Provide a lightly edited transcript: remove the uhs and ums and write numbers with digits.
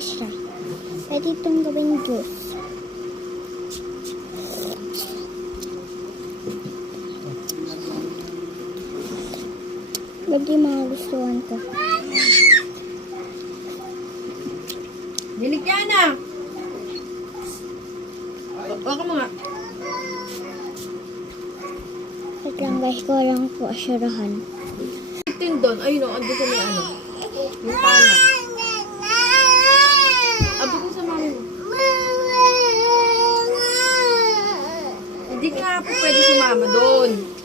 siya. Pwede itong gawing juice. Bagay mga gustuhan ko. Niligyan na! Waka mo nga. Wait lang guys, ko lang po asyurahan. Itin doon. Ayun o, ando sa may ano. Yung pana. Ando ko sa mami mo. Hindi nga po pwede sumama doon.